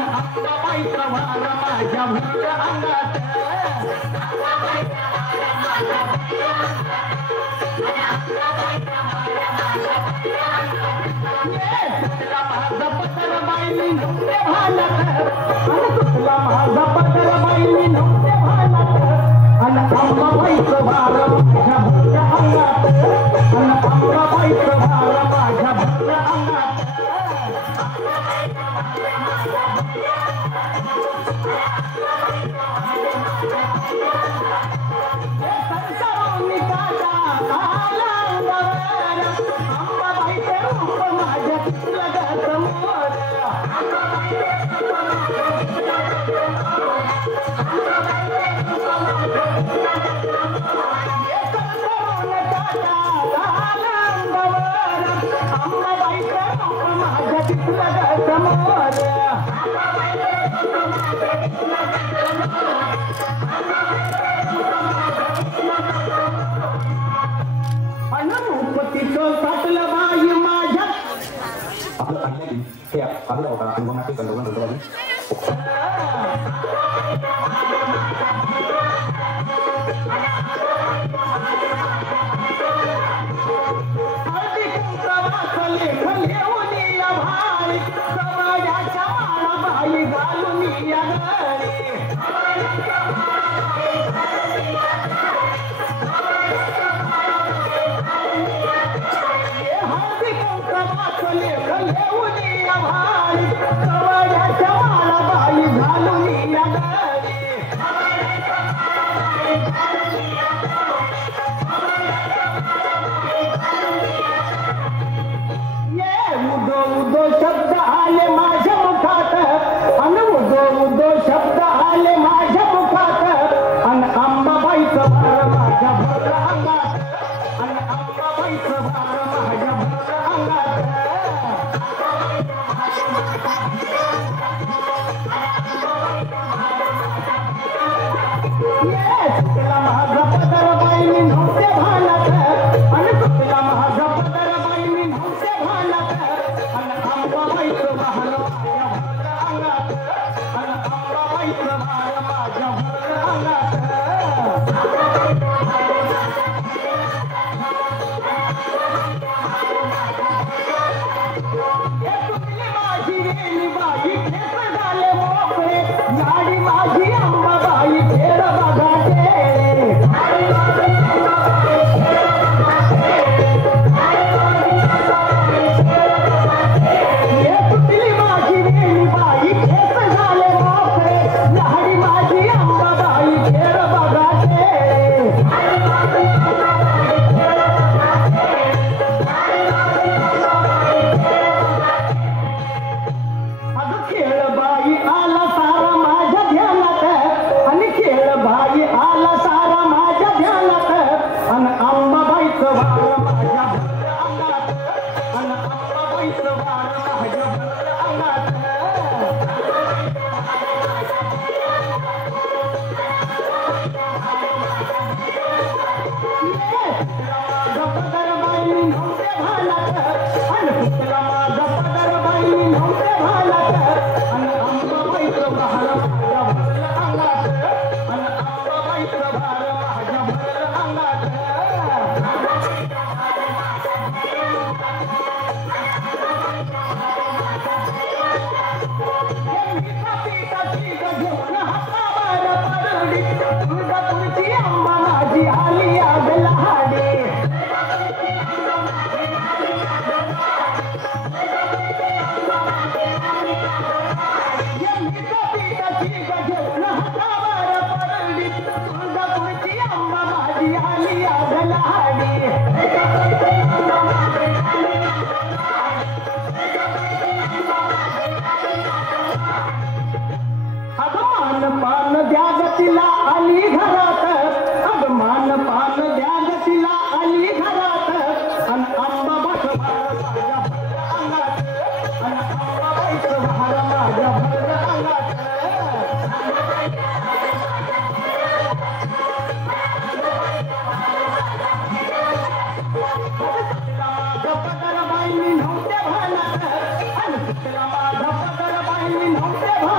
अंबाबाईचा वार माझ्या भरल्या अंगात तुला माझा पदर बाईनी नव्हते भालात तुला माझा पदर बाईनी नव्हते भालात आणि अंबाबाईचं वार माझ्या भरल्या अंगात आणि अंबाबाईचं वार माझ्या भरल्या अंगात शब्द आले माझ्या मुखात आणि उदो शब्द आले माझ्या मुखात आणि अंबाबाईचं वार माझ्या भरल्या अंगात आणि अंबाबाईचं वार माझ्या भरल्या अंगात तुला माझा पदर बाईनी नव्हते भालात आणि तुला माझा पदर बाईनी नव्हते भालात आणि अंबाबाईचं वार माझ्या भरल्या अंगात आणि अंबाबाईचं वार माझ्या भरल्या अंगात माझी रेली बाई खेळ झाले मोकळे गाडी माझी अंबाबाई खेळ बघाटे तुटली माझी रेली बाई खेळ झाले मोकळे गाडी माझी अंबाबाई खेळ बघाटे खेळबाई आला सारा माझ्या ध्यानात आणि खेळबाई आला सारा माझ्या ध्यानात आणि अंबाबाईचं वार माझ्या भरल्या अंगात आणि अंबाबाईचं वार माझ्या भरल्या अंगात माझा पदर बाईनी नव्हते भालात आणि तुला माझा पदर बाईनी नव्हते भालात आणि अंबाबाईचं वार माझ्या भरल्या अंगात आणि अंबाबाईचं वार माझ्या भरल्या अंगात घेऊन हातावर पडली तुळजापूरची अंबा माझी आली आग लहाडी घेऊन हातावर पडली तुळजापूरची अंबा माझी आली आग लहाडी अगमान पान द्या गतीला आली घरात अगमान पान द्या गतीला आली घरात आणि अंबाबाईचं वार माझ्या भरल्या अंगात आणि अंबाबाईचं वार माझ्या भरल्या अंगात माझा पदर बाईनी नव्हते भालात आणि माझा पदर बाईनी नव्हते भालात